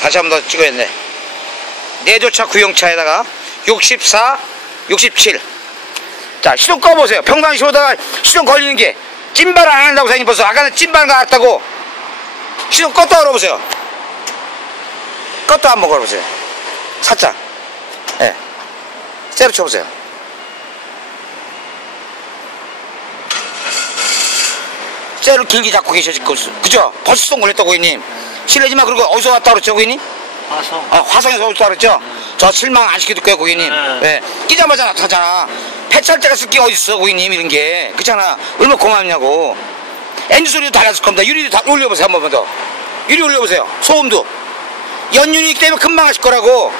다시 한 번 더 찍어야겠네. 내조차 구용차에다가 64, 67. 자, 시동 꺼보세요. 평상시 오다가 시동 걸리는 게 찐발 안 한다고 생각해 보세요. 아까는 찐발 나왔다고. 시동 껐다 걸어보세요. 껐다 한번 걸어보세요. 살짝. 예. 네. 세로 쳐보세요. 쇠를 길게 잡고 계셔, 그죠? 벌써 시동 걸렸다, 고객님. 실례지만, 그리고 어디서 왔다 그랬죠, 고객님? 화성. 아, 화성에서 올줄 알았죠? 저 실망 안 시켜둘 거예요, 고객님. 네. 네. 끼자마자 나타나잖아. 폐찰제가 쓸게 어딨어, 고객님, 이런 게. 그렇잖아. 얼마나 고맙냐고. 엔진 소리도 달랐을 겁니다. 유리도 다 올려보세요, 한 번만 더. 유리 올려보세요. 소음도. 연륜이기 때문에 금방 하실 거라고.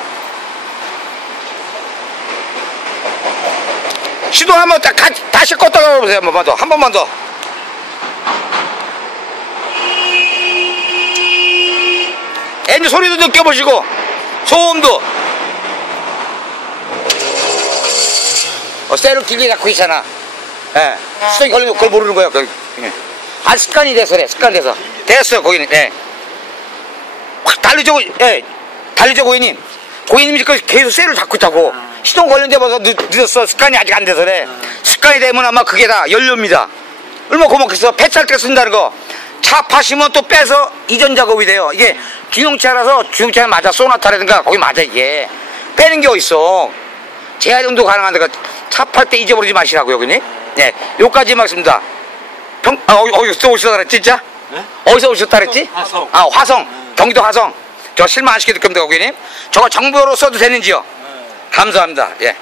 시동 한번 딱, 가- 다시 껐다 가 보세요, 한 번만 더. 한 번만 더. 엔진 소리도 느껴보시고, 소음도. 어, 쇠를 길게 갖고 있잖아. 예. 수동이 걸리면 그걸 모르는 거야. 그, 예. 아, 습관이 돼서 그래. 습관 돼서. 됐어요, 고객님. 예. 확 달리죠, 고- 예. 달리죠, 고객님. 고객님이 그 계속 쇠를 잡고 있다고. 시동 걸린데 늦, 늦었어. 습관이 아직 안 돼서 그래. 습관이 되면 아마 그게 다 연료입니다. 얼마나 고맙겠어. 폐차할 때 쓴다는 거. 차 파시면 또 빼서 이전 작업이 돼요. 이게 중용차라서 중용차에 맞아. 소나타라든가 거기 맞아, 이게. 빼는 게 어딨어. 재활용도 가능한데 차 팔 때 잊어버리지 마시라고요, 그니? 네, 요까지 말씀입니다. 평, 아, 어디, 어디서 오셨다 그랬지, 진짜? 네? 어디서 오셨다 그랬지? 화성. 아, 화성. 경기도 화성. 저 실망 안 시켜줄 겁니다, 고객님. 저거 정보로 써도 되는지요? 감사합니다. 예.